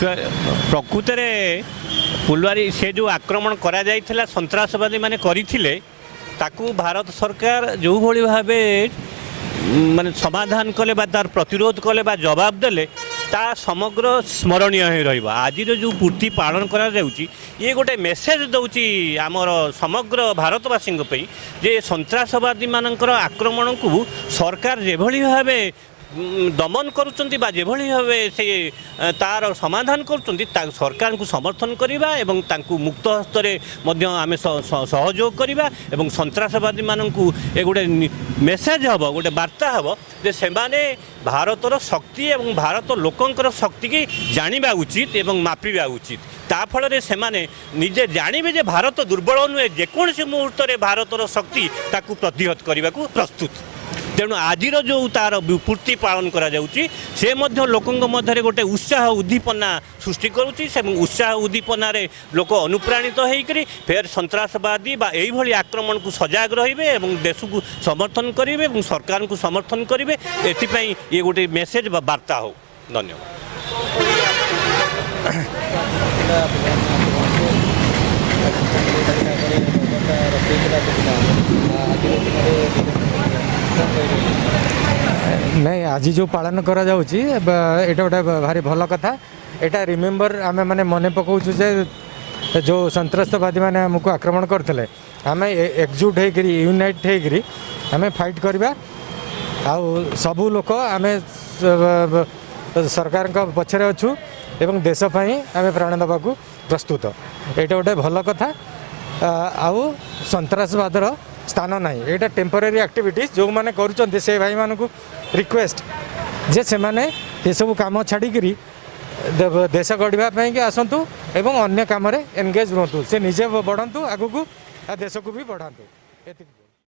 प्रकृत में फुलवारी से जो आक्रमण करा जाइथिला सन्त्रासवादी माने करिथिले ताकू भारत सरकार जो भली भावे माने समाधान कले बा तार प्रतिरोध कले बा जवाब देले ता समग्र स्मरणीय ही रहिबा। आज जो पूर्ति पालन करा जाउची ये गोटे मेसेज दउची आमर समग्र भारतवासी जे सन्त्रासवादी मानकर आक्रमण को सरकार जेभली भावे दमन करुँच जेभली भावे से तार समाधान करुँच सरकार को समर्थन करवा एवं तांकु मुक्त हस्तरे आम सहयोग करवा एवं सन्त्रासवादी मानू ए गोटे मेसेज हम गोटे वार्ता हम जे सेमाने भारतर शक्ति एवं भारत लोकंकर शक्ति की जानिबा उचित एवं मापिबा उचित ता फल से निजे जानवे जे भारत दुर्बल नुहे जेकोसी मुहूर्त में भारतर शक्ति ताकू प्रतिहत करने को प्रस्तुत। तेणु आज जो तार पूर्ति पालन करा जाउची से मध्य लोकंक मध्य गोटे उत्साह उद्दीपना सृष्टि करुच्ची उत्साह उद्दीपन लोक अनुप्राणित होकर फेर सन्त्रासवादी बा एई भली आक्रमण को सजाग रहिबे एवं देश को समर्थन करेंगे और सरकार को समर्थन करेंगे एथिपाई ये गोटे मेसेज बा वार्ता हो। धन्यवाद। नहीं आज जो पालन करा जाउची एटा गोटे भारी भल कथा। एटा रिमेम्बर आमे माने मने पकाउछु जे जो सन्त्रासवादी माने हमको आक्रमण करथिले आमे एकजुट होकरी यूनाइट होकरी आमे फाइट करबा आउ सबू लोक आमे सरकार का पछरे अछु एवं देश पई आमे प्राण दबा को प्रस्तुत। एटा गोटे भल कथा। आउ सन्त्रासवादर स्थान नहीं एटा टेम्पररी एक्टिविटीज जो मैंने करुँच से भाई मानू रिक्वेस्ट जे से माने ये सब काम छाड़ी देश गढ़ापी के आसतु एवं अन्य काम एनगेज रुहतु से निजे बढ़ातु आगू देश को भी बढ़ातु।